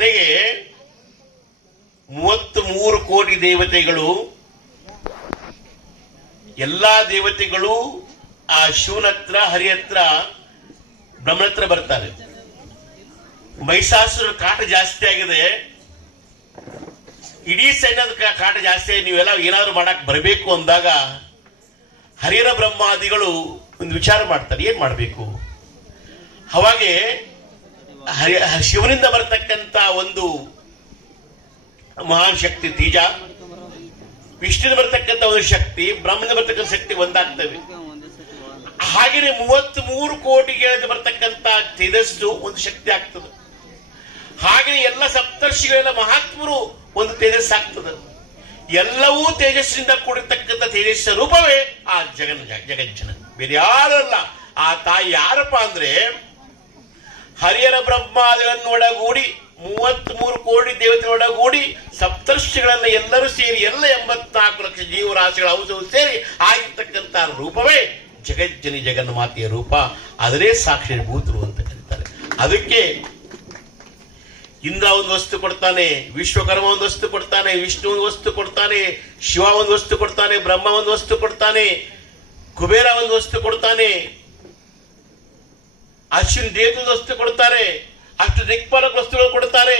ಕೊನೆಗೆ ಮೂವತ್ತ್ ಮೂರು ಕೋಟಿ ದೇವತೆಗಳು, ಎಲ್ಲಾ ದೇವತೆಗಳು ಆ ಶಿವನ ಹತ್ರ ಹರಿ ಹತ್ರ ಬರ್ತಾರೆ. ಮೈಸಾಸುರ ಕಾಟ ಜಾಸ್ತಿ ಆಗಿದೆ. ಇಡೀ ಸೈನ್ಯದ ಕಾಟ ಜಾಸ್ತಿ ಆಗಿದೆ. ನೀವೆಲ್ಲ ಏನಾದ್ರು ಮಾಡಕ್ ಬರಬೇಕು ಅಂದಾಗ ಹರಿಹರ ಬ್ರಹ್ಮಾದಿಗಳು ಒಂದು ವಿಚಾರ ಮಾಡ್ತಾರೆ. ಏನ್ ಮಾಡಬೇಕು? ಅವಾಗೆ ಶಿವನಿಂದ ಬರತಕ್ಕಂತ ಒಂದು ಮಹಾನ್ ಶಕ್ತಿ ತೇಜ ವಿಷ್ಣುವಿನ ಬರತಕ್ಕಂತ ಒಂದು ಶಕ್ತಿ ಬ್ರಹ್ಮನ ಬರತಕ್ಕಂಥ ಶಕ್ತಿ ಒಂದಾಗ್ತವೆ. ಹಾಗೆಯೇ ಮೂವತ್ತ್ ಮೂರು ಕೋಟಿಗೆ ಬರ್ತಕ್ಕಂತ ತೇಜಸ್ಸು ಒಂದು ಶಕ್ತಿ ಆಗ್ತದೆ. ಹಾಗೆಯೇ ಎಲ್ಲ ಸಪ್ತರ್ಷಿಗಳೆಲ್ಲ ಮಹಾತ್ಮರು ಒಂದು ತೇಜಸ್ ಆಗ್ತದೆ. ಎಲ್ಲವೂ ತೇಜಸ್ಸಿನಿಂದ ಕೂಡಿರ್ತಕ್ಕಂಥ ತೇಜಸ್ಸ ರೂಪವೇ ಆ ಜಗನ್ ಜಗಜ್ಜನ. ಬೇರೆ ಯಾರಲ್ಲ ಆ ತಾಯಿ ಯಾರಪ್ಪ ಅಂದ್ರೆ ಹರಿಹರ ಬ್ರಹ್ಮಾದಿಗಳನ್ನು ಒಳಗೂಡಿ ಮೂವತ್ತ್ ಮೂರು ಕೋಟಿ ದೇವತೆಗಳೊಡಗೂಡಿ ಸಪ್ತರ್ಷಿಗಳನ್ನ ಎಲ್ಲರೂ ಸೇರಿ, ಎಲ್ಲ ಎಂಬತ್ನಾಲ್ಕು ಲಕ್ಷ ಜೀವರಾಶಿಗಳ ಔಷಧ ಸೇರಿ ಆಗಿರ್ತಕ್ಕಂಥ ರೂಪವೇ ಜಗಜ್ಜನಿ ಜಗನ್ಮಾತೆಯ ರೂಪ. ಅದರೇ ಸಾಕ್ಷಿ ಭೂತರು ಅಂತ ಕರೀತಾರೆ. ಅದಕ್ಕೆ ಇಂದ್ರ ಒಂದು ವಸ್ತು ಕೊಡ್ತಾನೆ, ವಿಶ್ವಕರ್ಮ ಒಂದು ವಸ್ತು ಕೊಡ್ತಾನೆ, ವಿಷ್ಣು ಒಂದು ವಸ್ತು ಕೊಡ್ತಾನೆ, ಶಿವ ಒಂದು ವಸ್ತು ಕೊಡ್ತಾನೆ, ಬ್ರಹ್ಮ ಒಂದು ವಸ್ತು ಕೊಡ್ತಾನೆ, ಕುಬೇರ ಒಂದು ವಸ್ತು ಕೊಡ್ತಾನೆ ಅಶ್ವಿನ್ ಒಂದು ವಸ್ತು ಕೊಡ್ತಾರೆ ಅಷ್ಟು ದಿಕ್ಪಾಲಕ ವಸ್ತುಗಳು ಕೊಡ್ತಾರೆ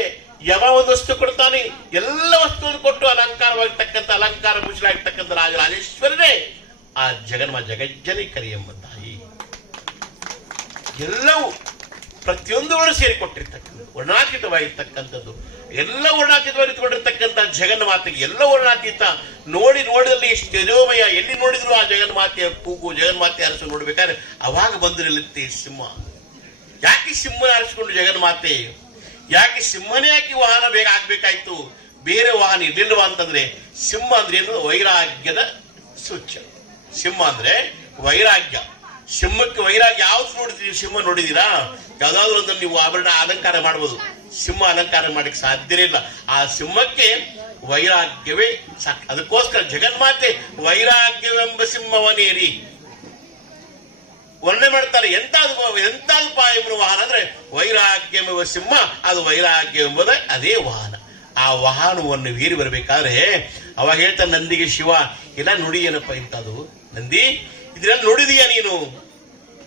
ಯಾವ ಒಂದು ವಸ್ತು ಕೊಡ್ತಾನೆ ಎಲ್ಲ ವಸ್ತುಗಳನ್ನು ಕೊಟ್ಟು ಅಲಂಕಾರವಾಗಿರ್ತಕ್ಕಂಥ, ಅಲಂಕಾರ ಭೂಷಣಾಗಿರ್ತಕ್ಕಂಥ ರಾಜರಾಜೇಶ್ವರನೇ ಆ ಜಗನ್ಮ ಜಗಜ್ಜನಿ ಕರಿಯೆಂಬ ತಾಯಿ. ಎಲ್ಲವೂ ಪ್ರತಿಯೊಂದು ಸೇರಿಕೊಟ್ಟಿರ್ತಕ್ಕಂಥ ವರ್ಣಾತೀತವಾಗಿರ್ತಕ್ಕಂಥದ್ದು, ಎಲ್ಲ ವರ್ಣಾತೀತವಾಗಿರ್ತಕ್ಕಂಥ ಜಗನ್ಮಾತೆಗೆ, ಎಲ್ಲ ವರ್ಣಾತೀತ ನೋಡಿ ನೋಡಿದಲ್ಲಿ ಎಷ್ಟು ತೇಜೋಮಯ ಎಲ್ಲಿ ನೋಡಿದ್ರು ಆ ಜಗನ್ಮಾತೆಯ ಕೂಗು, ಜಗನ್ಮಾತೆ ಅರಸು ನೋಡ್ಬೇಕಾದ್ರೆ ಅವಾಗ ಬಂದಿರಲಿತ್ತೆ ಸಿಂಹ. ಯಾಕೆ ಸಿಂಹನ ಆರಿಸಿಕೊಂಡು ಜಗನ್ಮಾತೆ ಯಾಕೆ ಸಿಂಹನೇ ಯಾಕೆ ವಾಹನ ಬೇಗ ಆಗ್ಬೇಕಾಯ್ತು ಬೇರೆ ವಾಹನ ಇರ್ಲಿಲ್ವಾ ಅಂತಂದ್ರೆ ಸಿಂಹ ಅಂದ್ರೆ ಏನು? ವೈರಾಗ್ಯದ ಸೂಚ್ಯ ಸಿಂಹ ಅಂದ್ರೆ ವೈರಾಗ್ಯ. ಸಿಂಹಕ್ಕೆ ವೈರಾಗ್ಯ ಯಾವ್ದು ನೋಡಿದ್ರಿ? ಸಿಂಹ ನೋಡಿದೀರಾ ಯಾವ್ದಾದ್ರು ಒಂದು ನೀವು ಆಭರಣ ಅಲಂಕಾರ ಮಾಡ್ಬೋದು. ಸಿಂಹ ಅಲಂಕಾರ ಮಾಡಕ್ಕೆ ಸಾಧ್ಯನೇ ಇಲ್ಲ. ಆ ಸಿಂಹಕ್ಕೆ ವೈರಾಗ್ಯವೇ ಸಾಕು ಅದಕ್ಕೋಸ್ಕರ ಜಗನ್ಮಾತೆ, ವೈರಾಗ್ಯವೆಂಬ ಸಿಂಹವನೇರಿ. ವರ್ಣನೆ ಮಾಡ್ತಾರೆ. ಎಂತ ಎಂತ ಎಂಬ ವಾಹನ ಅಂದ್ರೆ ವೈರಾಗ್ಯವೆಂಬ ಸಿಂಹ, ಅದು ವೈರಾಗ್ಯ ಎಂಬುದೇ ಅದೇ ವಾಹನ. ಆ ವಾಹನವನ್ನು ವೀರಿ ಬರಬೇಕಾದ್ರೆ ಅವಾಗ ಹೇಳ್ತಾನೆ ನಂದಿಗೆ ಶಿವ, ಎಲ್ಲ ನುಡಿ ಏನಪ್ಪ ಇಂಥದ್ದು? ನಂದಿ ಇದನ್ನೆಲ್ಲ ನೋಡಿದೀಯಾ ನೀನು?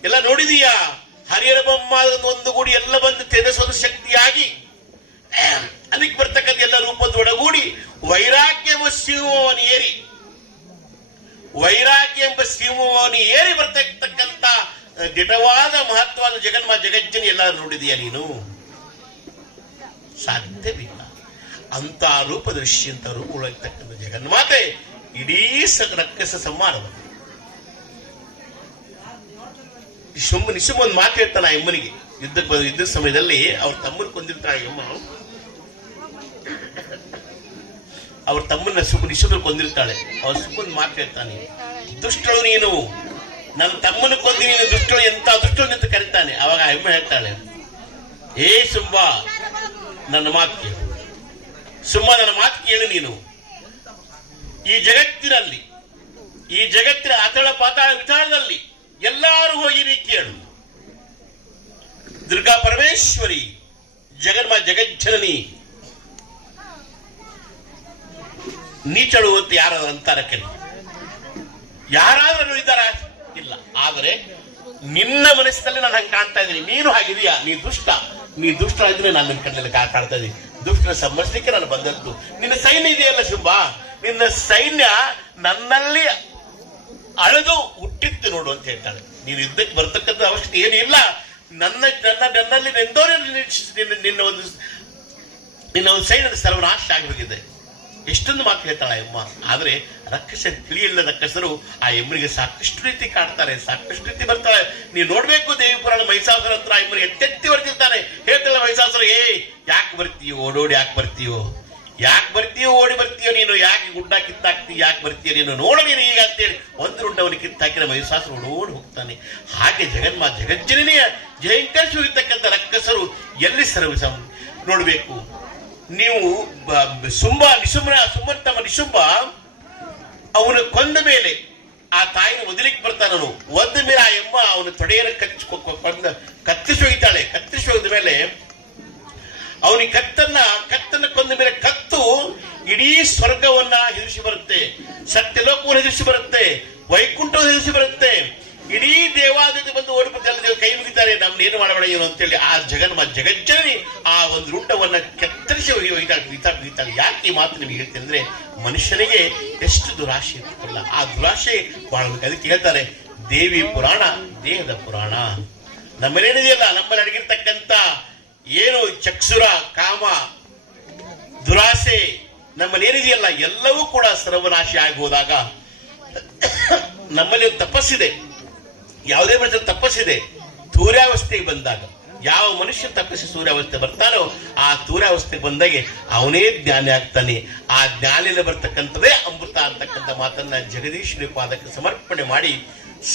ಎಲ್ಲ ನೋಡಿದೀಯಾ? ಹರಿಹರ ಬೊಮ್ಮ ಒಂದು ಗೂಡಿ ಎಲ್ಲ ಬಂದು ತೆರೆಸೋದು ಶಕ್ತಿಯಾಗಿ. ಅದಕ್ಕೆ ಬರ್ತಕ್ಕಂಥ ಎಲ್ಲ ರೂಪದ ಒಡಗೂಡಿ ವೈರಾಗ್ಯ ಎಂಬ ಏರಿ ವೈರಾಗ್ಯ ಎಂಬ ಸಿಂಹವನ್ನು ಏರಿ ಬರ್ತಕ್ಕಂತ ದಿಟವಾದ ಮಹತ್ವದ ಜಗನ್ಮ ಜಗಜ್ಜನ ಎಲ್ಲ ನೋಡಿದೀಯ ನೀನು? ಸಾಧ್ಯವಿಲ್ಲ. ಅಂತ ರೂಪ ದೃಶ್ಯ ಅಂತ ರೂಪ ಒಳಗಿರ್ತಕ್ಕಂಥ ಜಗನ್ಮಾತೆ ಇಡೀ ಸಕ್ಕಸ ಶುಂಭ ನಿಶುಂಭ ಒಂದು ಮಾತು ಹೇಳ್ತಾನೆ ಆ ಎಮ್ಮನಿಗೆ ಯುದ್ಧಕ್ಕೆ ಯುದ್ಧ ಸಮಯದಲ್ಲಿ ಅವ್ರ ತಮ್ಮನ ಕೊಂದಿರ್ತಾಳೆ ಎಮ್ಮ ಅವ್ರ ತಮ್ಮನ್ನ ಸುಖ ಕೊಂದಿರ್ತಾಳೆ. ಅವ್ರ ಸುಮ್ಮನ್ ಮಾತು ಹೇಳ್ತಾನೆ ದುಷ್ಟಳು ನೀನು. ನನ್ನ ತಮ್ಮನ ಕೊಂದಿ ನೀನು ದುಷ್ಟಳು ಎಂತ ದುಷ್ಟಳು ಅಂತ ಕರೀತಾನೆ. ಅವಾಗ ಹೆಮ್ಮೆ ಹೇಳ್ತಾಳೆ. ಏ ಸುಮ್ಮ ನನ್ನ ಮಾತು ಕೇಳು. ಸುಮ್ಮ ನನ್ನ ಮಾತು ಕೇಳು ನೀನು. ಈ ಜಗತ್ತಿನಲ್ಲಿ, ಈ ಜಗತ್ತಿನ ಅತಳ ಪಾತಾಳ ವಿಚಾರದಲ್ಲಿ ಎಲ್ಲರೂ ಹೋಗಿ ನೀ ಕೇಳು. ದುರ್ಗಾ ಪರಮೇಶ್ವರಿ ಜಗನ್ಮ ಜಗಜ್ಜನನಿ. ನೀಚಳು ಅಂತ ಯಾರು ಅಂತಾರ ಯಾರಾದ್ರೂ ಇದ್ದಾರ? ಇಲ್ಲ. ಆದರೆ ನಿನ್ನ ಮನಸ್ಸಿನಲ್ಲಿ ನಾನು ಹಂಗೆ ಕಾಣ್ತಾ ಇದ್ದೀನಿ. ನೀನು ಹಾಗಿದೀಯಾ? ನೀ ದುಷ್ಟ. ನೀ ದುಷ್ಟ ಇದ್ರೆ ನಾನು ನಿನ್ನ ಕಣ್ಣಲ್ಲಿ ಕಾಣ್ತಾ ಇದ್ದೀನಿ. ದುಷ್ಟನ ಸಂಬರಿಸಲಿಕ್ಕೆ ನಾನು ಬಂದದ್ದು. ನಿನ್ನ ಸೈನ್ಯ ಇದೆಯಲ್ಲ ಶುಂಭ? ನಿನ್ನ ಸೈನ್ಯ ನನ್ನಲ್ಲಿ ಅಳೆದು ಹುಟ್ಟಿತ್ತು ನೋಡು ಅಂತ ಹೇಳ್ತಾಳೆ. ನೀನು ಇದ್ದಕ್ಕೆ ಬರ್ತಕ್ಕಂಥ ಅವಶ್ಯಕತೆ ಏನು ಇಲ್ಲ. ನನ್ನ ನನ್ನ, ನನ್ನಲ್ಲಿ ನೆಂದೋರೇ ನಿನ್ನ ಒಂದು ನಿನ್ನ ಒಂದು ಸೈನ್ಯದ ಸರ್ವನಾಶ ಆಗಿಬಿಟ್ಟಿದೆ. ಎಷ್ಟೊಂದು ಮಾತು ಹೇಳ್ತಾಳೆ ಯಮ್ಮ ಆದರೆ ರಕ್ಕಸ ತಿಳಿಯಿಲ್ಲದ ಕಸರು ಆ ಎಮ್ಮರಿಗೆ ಸಾಕಷ್ಟು ರೀತಿ ಕಾಡ್ತಾರೆ ಸಾಕಷ್ಟು ರೀತಿ ಬರ್ತಾಳೆ. ನೀವು ನೋಡ್ಬೇಕು ದೇವಿ ಪುರಾಣ ಮೈಸಾಸುರ ಹತ್ರ ಆ ಎಮ್ಮನಿಗೆ ಎತ್ತೆತ್ತಿ ಬರ್ತಿರ್ತಾನೆ ಹೇಳ್ತಾಳೆ ಮೈಸಾಸರು ಏ ಯಾಕೆ ಬರ್ತೀಯೋ, ಓಡೋಡಿ ಯಾಕೆ ಬರ್ತೀಯೋ? ಯಾಕೆ ಬರ್ತೀಯೋ, ಓಡಿ ಬರ್ತೀಯೋ ನೀನು? ಯಾಕೆ ಗುಡ್ಡ ಕಿತ್ತಾಕ್ತಿ, ಯಾಕೆ ಬರ್ತೀಯೋ ನೀನು? ನೋಡ ನೀನು ಈಗ ಅಂತೇಳಿ ಒಂದು ರುಂಡವನ್ನು ಕಿತ್ತಾಕಿದ ಮೈಸಾಸರು ಓಡೋಡಿ ಹೋಗ್ತಾನೆ. ಹಾಗೆ ಜಗನ್ಮಾ ಜಗಜ್ಜನೇ ಜಯಂಕರಿಸಿ ಹೋಗಿರ್ತಕ್ಕಂಥ ರಕ್ಕಸರು ಎಲ್ಲಿ ಸರ್ವಿಸ? ನೋಡ್ಬೇಕು. ನೀವು ಸುಂಬ ನಿಶುಂಬನ ಸುಮ್ಮನ್ ತಮ್ಮ ನಿಶುಂಬ ಅವನು ಕೊಂದ ಮೇಲೆ ಆ ತಾಯಿನ ಒದಲಿಕ್ಕೆ ಬರ್ತಾನನು ಒದ್ದ ಮೇಲೆ ಆ ಎಂಬ ಅವನ ತೊಡೆಯನ್ನು ಕಚ್ಚಿ ಕತ್ತಿಸಿ ಹೋಗಿದ್ದಾಳೆ ಕತ್ತಿಸಿ ಹೋಗಿದ ಮೇಲೆ ಅವನಿಗೆ ಕತ್ತನ್ನ ಕತ್ತನ್ನ ಕೊಂದ ಮೇಲೆ ಕತ್ತು ಇಡೀ ಸ್ವರ್ಗವನ್ನ ಹೆದರಿಸಿ ಬರುತ್ತೆ. ಸತ್ಯಲೋಕವನ್ನು ಹೆದರಿಸಿ ಬರುತ್ತೆ. ವೈಕುಂಠವನ್ನು ಹೆದರಿಸಿ ಬರುತ್ತೆ. ಇಡೀ ದೇವಾಲಯಕ್ಕೆ ಬಂದು ಓಡಿಬಿಟ್ಟು ದೇವ್ ಕೈ ಮುಗಿತಾರೆ, ನಮ್ನ ಏನು ಮಾಡಬೇಡ ಏನು ಅಂತೇಳಿ ಆ ಜಗನ್ಮ ಜಗಜ್ಜನನಿ ಆ ಒಂದು ರುಂಡವನ್ನ ಕೆತ್ತರಿಸಿ ಒಯ್ದಾಗ ಒಯ್ದಾಗ ಒಯ್ದಾಗ ಯಾಕೆ ಈ ಮಾತು ನಿಮಗೆ ಹೇಳ್ತೀನಿ ಅಂದ್ರೆ, ಮನುಷ್ಯನಿಗೆ ಎಷ್ಟು ದುರಾಶೆ ಇರ್ತಲ್ಲ ಆ ದುರಾಶೆ ಬಹಳ ಅದಕ್ಕೆ ಹೇಳ್ತಾರೆ, ದೇವಿ ಪುರಾಣ, ದೇಹದ ಪುರಾಣ. ನಮ್ಮಲ್ಲೇನಿದೆಯಲ್ಲ, ನಮ್ಮಲ್ಲಿ ಅಡಗಿರ್ತಕ್ಕಂಥ ಏನು ಚಕ್ಷುರ, ಕಾಮ, ದುರಾಸೆ ನಮ್ಮಲ್ಲಿ ಏನಿದೆಯಲ್ಲ ಎಲ್ಲವೂ ಕೂಡ ಸರ್ವನಾಶಿ ಆಗಿ ಹೋದಾಗ, ನಮ್ಮಲ್ಲಿ ತಪಸ್ಸಿದೆ. ಯಾವುದೇ ಮನುಷ್ಯ ತಪಸ್ಸಿದೆ ಸೂರ್ಯಾವಸ್ಥೆಗೆ ಬಂದಾಗ, ಯಾವ ಮನುಷ್ಯ ತಪಸ್ಸಿ ಸೂರ್ಯಾವಸ್ಥೆ ಬರ್ತಾನೋ ಆ ಸೂರ್ಯಾವಸ್ಥೆಗೆ ಬಂದಾಗೆ ಅವನೇ ಜ್ಞಾನಿ ಆಗ್ತಾನೆ. ಆ ಜ್ಞಾನಿಯಲ್ಲಿ ಬರ್ತಕ್ಕಂಥದ್ದೇ ಅಮೃತ ಅಂತಕ್ಕಂಥ ಮಾತನ್ನ ಜಗದೀಶ್ವರಿ ಪಾದಕ್ಕೆ ಸಮರ್ಪಣೆ ಮಾಡಿ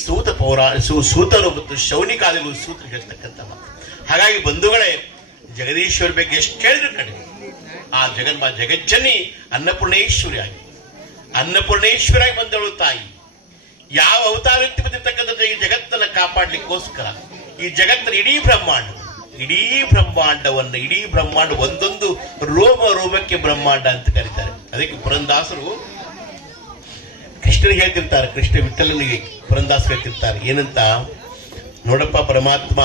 ಸೂತ ಪೌರ ಸೂತರು ಮತ್ತು ಶೌನಿಕಾದಿಗಳು ಸೂತ್ರ ಹೇಳ್ತಕ್ಕಂಥ ಮಾತು. ಹಾಗಾಗಿ ಬಂಧುಗಳೇ, ಜಗದೀಶ್ವರ ಬಗ್ಗೆ ಎಷ್ಟು ಕೇಳಿದ್ರು ಕಡಿಮೆ ಆ ಜಗನ್ಮ ಜಗಜ್ಜನಿ ಅನ್ನಪೂರ್ಣೇಶ್ವರಿ ಆಗಿ ಅನ್ನಪೂರ್ಣೇಶ್ವರಾಗಿ ಬಂದಳು ತಾಯಿ. ಯಾವ ಅವತಾರ ಬಂದಿರ್ತಕ್ಕಂಥದ್ದು ಈ ಜಗತ್ತನ್ನ ಕಾಪಾಡ್ಲಿಕ್ಕೋಸ್ಕರ? ಈ ಜಗತ್ತಿನ ಇಡೀ ಬ್ರಹ್ಮಾಂಡ, ಇಡೀ ಬ್ರಹ್ಮಾಂಡವನ್ನ, ಇಡೀ ಬ್ರಹ್ಮಾಂಡ ಒಂದೊಂದು ರೋಮ ರೋಮಕ್ಕೆ ಬ್ರಹ್ಮಾಂಡ ಅಂತ ಕರೀತಾರೆ. ಅದಕ್ಕೆ ಪುರಂದಾಸರು ಕೃಷ್ಣನಿಗೆ ಹೇಳ್ತಿರ್ತಾರೆ, ಕೃಷ್ಣ ವಿಠಲನಿಗೆ ಪುರಂದಾಸರು ಹೇಳ್ತಿರ್ತಾರೆ, ಏನಂತ? ನೋಡಪ್ಪ ಪರಮಾತ್ಮ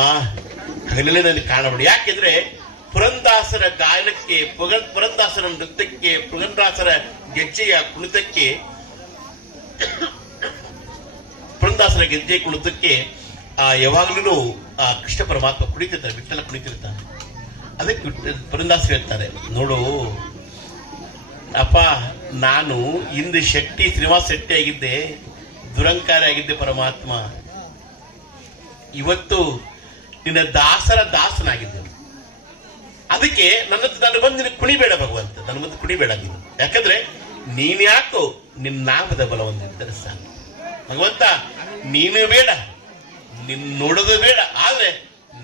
ಹಗಲಲ್ಲೇ ನನಗೆ ಕಾಣಬೇಡ. ಯಾಕೆಂದ್ರೆ ಪುರಂದಾಸರ ಗಾಯನಕ್ಕೆ ಪುಗ- ಪುರಂದಾಸರ ನೃತ್ಯಕ್ಕೆ, ಪುರಂದಾಸರ ಗೆಜ್ಜೆಯ ಕುಣಿತಕ್ಕೆ ಪುರಂದಾಸರ ಗೆದ್ದೆ ಕುಳಿತಕ್ಕೆ ಆ, ಯಾವಾಗಲೂ, ಆ, ಕೃಷ್ಣ ಪರಮಾತ್ಮ ಕುಣಿತಿರ್ತಾರೆ ವಿಠಲ ಕುಣಿತಿರ್ತಾನೆ ಅದಕ್ಕೆ ವಿಠ- ಹೇಳ್ತಾರೆ, ನೋಡು, ಅಪ್ಪ, ನಾನು ಇಂದು ಶೆಟ್ಟಿ, ಶ್ರೀನಿವಾಸ ಶೆಟ್ಟಿ ಆಗಿದ್ದೆ, ದುರಂಕಾರಿ ಆಗಿದ್ದೆ ಪರಮಾತ್ಮ. ಇವತ್ತು ನಿನ್ನ ದಾಸರ ದಾಸನಾಗಿದ್ದೆ. ಅದಕ್ಕೆ ನನ್ನ ನಾನು ಬಂದು ನಿನಗೆ ಕುಣಿಬೇಡ ಭಗವಂತ, ನನ್ನ ಬಂದು ಕುಣಿಬೇಡ ನೀನು. ಯಾಕಂದ್ರೆ ನೀನ್ ಯಾಕೋ ನಿನ್ನ ನಾಮದ ಬಲವನ್ನು ಸಾಕು. ಭಗವಂತ ನೀನು ಬೇಡ ನಿನ್ನ ನೋಡೋದು ಬೇಡ, ಆದ್ರೆ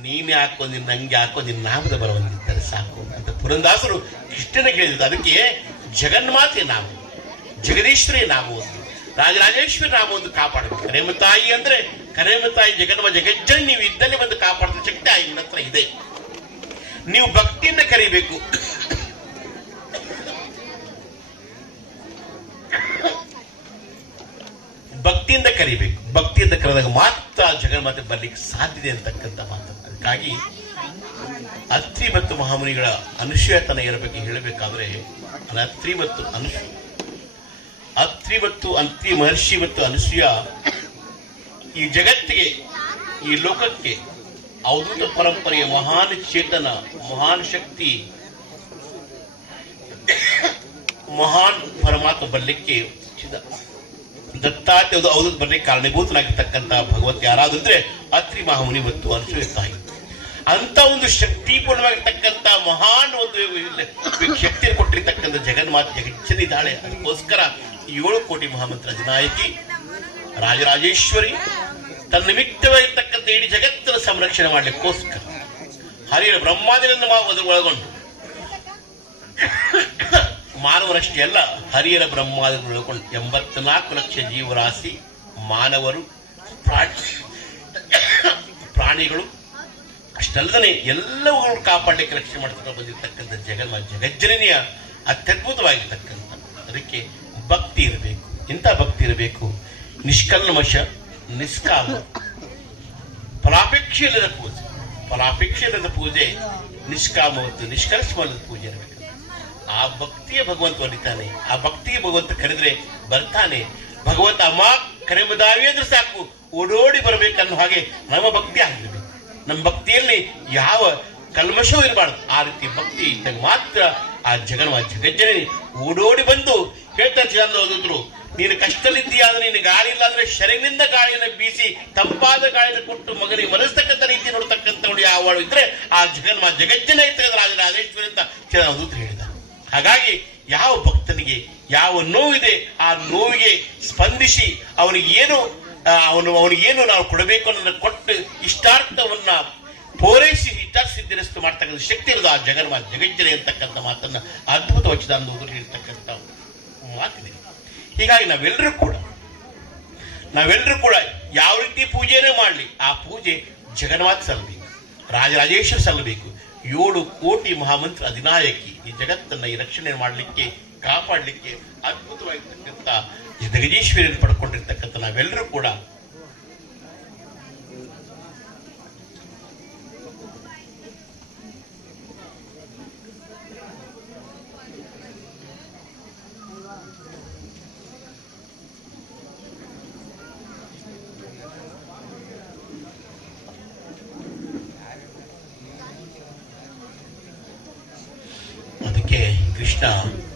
ನೀನೇ ಹಾಕೋ ನಿನ್ನ ಹಂಗೆ ಹಾಕೋ ನಿನ್ನ ನಾಮದ ಬಲವೊಂದಿದ್ದರೆ ಸಾಕು ಅಂತ ಪುರಂದಾಸರು ಕೃಷ್ಣನ ಕೇಳಿದ್ರು. ಅದಕ್ಕೆ ಜಗನ್ಮಾತೆ ನಾವು ಜಗದೀಶ್ವರಿ ನಾವು ಒಂದು, ರಾಜರಾಜೇಶ್ವರಿ ನಾವು ಒಂದು ಕಾಪಾಡಬೇಕು. ಕರೇಮ ತಾಯಿ ಅಂದ್ರೆ ಕರೇಮ ತಾಯಿ ಜಗನ್ಮ, ಜಗಜ್ಜನ್, ನೀವು ಇದ್ದಲ್ಲಿ ಬಂದು ಕಾಪಾಡಿದ ಶಕ್ತಿ ಆ ನಿಮ್ಮ ಹತ್ರ ಇದೆ. ನೀವು ಭಕ್ತಿಯಿಂದ ಕರಿಬೇಕು. ಭಕ್ತಿಯಿಂದ ಭಕ್ತಿ ಅಂತ ಕರೆದಾಗ ಮಾತ್ರ ಜಗನ್ಮಾತೆ ಬರ್ಲಿಕ್ಕೆ ಸಾಧ್ಯತೆ ಅಂತಕ್ಕಂಥ ಮಾತು. ಅದಕ್ಕಾಗಿ ಅತ್ರಿ ಮತ್ತು ಮಹಾಮುನಿಗಳ ಅನುಶಯತನ ಬಗ್ಗೆ ಹೇಳಬೇಕಾದ್ರೆ ಅತ್ರಿ ಮತ್ತು ಅನುಶ, ಅತ್ರಿ ಮತ್ತು ಅಂತ್ರಿ ಮಹರ್ಷಿ ಮತ್ತು ಅನುಸೂಯ ಈ ಜಗತ್ತಿಗೆ, ಈ ಲೋಕಕ್ಕೆ ಅವಧೂತ ಪರಂಪರೆಯ ಮಹಾನ್ ಚೇತನ, ಮಹಾನ್ ಶಕ್ತಿ, ಮಹಾನ್ ಪರಮಾತ್ಮ ಬರಲಿಕ್ಕೆ ಚಿದ- ದತ್ತಾತ್ಯ ಅವಧೂತ ಬರಲಿಕ್ಕೆ ಕಾರಣೀಭೂತನಾಗಿರ್ತಕ್ಕಂಥ ಭಗವತ್ ಯಾರಾದಂದ್ರೆ ಅತ್ರಿ ಮಹಾಮುನಿ ಮತ್ತು ಅನುಸೂಯ ತಾಯಿ ಅಂತ ಒಂದು ಶಕ್ತಿಪೂರ್ಣವಾಗಿರ್ತಕ್ಕಂಥ ಮಹಾನ್ ಒಂದು ಶಕ್ತಿಯನ್ನು ಕೊಟ್ಟಿರ್ತಕ್ಕಂಥ ಜಗನ್ಮಾತೆ ಜಗಚ್ಚನಿದ್ದಾಳೆ ಅದಕ್ಕೋಸ್ಕರ ಏಳು ಕೋಟಿ ಮಹಾಮಂತ್ರ ಅಧಿನಾಯಕಿ, ರಾಜರಾಜೇಶ್ವರಿ, ತನ್ನ ನಿಮಿತ್ತವಾಗಿರ್ತಕ್ಕಂಥ ಇಡೀ ಜಗತ್ತಿನ ಸಂರಕ್ಷಣೆ ಮಾಡಲಿಕ್ಕೋಸ್ಕರ. ಹರಿಯ ಬ್ರಹ್ಮಾದಿನ ಒಳಗೊಂಡು ಮಾನವರಷ್ಟೇ ಅಲ್ಲ ಹರಿಯರ ಬ್ರಹ್ಮಾದಿಗಳು ಒಳಗೊಂಡು ಎಂಬತ್ನಾಲ್ಕು ಲಕ್ಷ ಜೀವರಾಶಿ ಮಾನವರು, ಪ್ರಾಣಿ, ಪ್ರಾಣಿಗಳು. ಅಷ್ಟಲ್ಲದೆ ಎಲ್ಲವುಗಳನ್ನು ಕಾಪಾಡಲಿಕ್ಕೆ ರಕ್ಷಣೆ ಮಾಡ್ತಾ ಬಂದಿರತಕ್ಕಂಥ ಜಗನ್ಮ ಜಗಜ್ಜನನಿಯ ಅತ್ಯದ್ಭುತವಾಗಿರ್ತಕ್ಕಂಥ ಅದಕ್ಕೆ ಭಕ್ತಿ ಇರಬೇಕು. ಇಂಥ ಭಕ್ತಿ ಇರಬೇಕು. ನಿಷ್ಕಲ್ಮಶ, ನಿಷ್ಕಾಮ ಪರಾಪೇಕ್ಷೆ ಇಲ್ಲದ ಪೂಜೆ. ಪರಾಪೇಕ್ಷೆ ಇಲ್ಲದ ಪೂಜೆ, ನಿಷ್ಕಾಮ ಮತ್ತು ನಿಷ್ಕರ್ಷವಾದ ಪೂಜೆ ಇರಬೇಕು. ಆ ಭಕ್ತಿಯ ಭಗವಂತ ಹೊಲಿತಾನೆ ಆ ಭಕ್ತಿಗೆ ಭಗವಂತ ಕರೆದ್ರೆ ಬರ್ತಾನೆ. ಭಗವಂತ, ಅಮ್ಮ, ಕರೆ ಅಂದ್ರೆ ಸಾಕು. ಓಡೋಡಿ ಬರಬೇಕನ್ನೋ ಹಾಗೆ ನಮ್ಮ ಭಕ್ತಿ ಆಗಿರ್ಬೇಕು. ನಮ್ಮ ಭಕ್ತಿಯಲ್ಲಿ ಯಾವ ಕಲ್ಮಶವೂ ಇರಬಾರ್ದು. ಆ ರೀತಿ ಭಕ್ತಿ ಇದ್ದಾಗ ಮಾತ್ರ ಆ ಜಗನ್ಮ ಜಗಜ್ಜನಿ ಓಡೋಡಿ ಬಂದು ಹೇಳ್ತಾರೆ ಚಿದಾನಂದ ಓದಿದ್ರು ನೀನು ಕಷ್ಟದಲ್ಲಿದ್ದೀಯಾ ಅಂದ್ರೆ ನೀನು ಗಾಳಿ ಇಲ್ಲ ಅಂದ್ರೆ ಶರೀರದಿಂದ ಗಾಳಿಯನ್ನು ಬೀಸಿ ತಂಪಾದ ಗಾಳಿಯನ್ನು ಕೊಟ್ಟು ಮಗನಿಗೆ ಮನಸ್ತಕ್ಕಂಥ ರೀತಿ ನೋಡ್ತಕ್ಕಂಥ ಯಾವ ಇದ್ರೆ ಆ ಜಗನ್ಮ ಜಗಜ್ಜನ ಇರ್ತಕ್ಕಂಥ ರಾಜರಾಜೇಶ್ವರಿ ಅಂತ ಚಿದಾನಂದ ಹೇಳಿದ ಹಾಗಾಗಿ ಯಾವ ಭಕ್ತನಿಗೆ ಯಾವ ನೋವಿದೆ ಆ ನೋವಿಗೆ ಸ್ಪಂದಿಸಿ ಅವನಿಗೆ ಏನು ಅವನು ಅವನಿಗೆ ಏನು ನಾವು ಕೊಡಬೇಕು ಅನ್ನೋದನ್ನು ಕೊಟ್ಟು ಇಷ್ಟಾರ್ಥವನ್ನ ಪೂರೈಸಿ ಇಷ್ಟಾರ್ಥ ಸಿದ್ಧಿರಸ್ತು ಮಾಡ್ತಕ್ಕಂಥ ಶಕ್ತಿ ಇರೋದು ಆ ಜಗನ್ಮ, ಜಗಜ್ಜನೆ ಅಂತಕ್ಕಂಥ ಮಾತನ್ನ ಅದ್ಭುತ ವಚನ ಹೇಳ್ತಕ್ಕಂಥ ಮಾತಿದೆ. ಹೀಗಾಗಿ ನಾವೆಲ್ಲರೂ ಕೂಡ ನಾವೆಲ್ಲರೂ ಕೂಡ ಯಾವ ರೀತಿ ಪೂಜೆನೇ ಮಾಡಲಿ, ಆ ಪೂಜೆ ಜಗನ್ಮಾತ್ ಸಲ್ಲಬೇಕು, ರಾಜರಾಜೇಶ್ವರ ಸಲ್ಲಬೇಕು. ಏಳು ಕೋಟಿ ಮಹಾಮಂತ್ರ ಅಧಿನಾಯಕಿ ಈ ಜಗತ್ತನ್ನ ಈ ರಕ್ಷಣೆ ಮಾಡಲಿಕ್ಕೆ, ಕಾಪಾಡಲಿಕ್ಕೆ ಅದ್ಭುತವಾಗಿರ್ತಕ್ಕಂಥ ಜಗದೀಶ್ವರಿಯನ್ನು ಪಡ್ಕೊಂಡಿರ್ತಕ್ಕಂಥ ನಾವೆಲ್ಲರೂ ಕೂಡ ಅದಕ್ಕೆ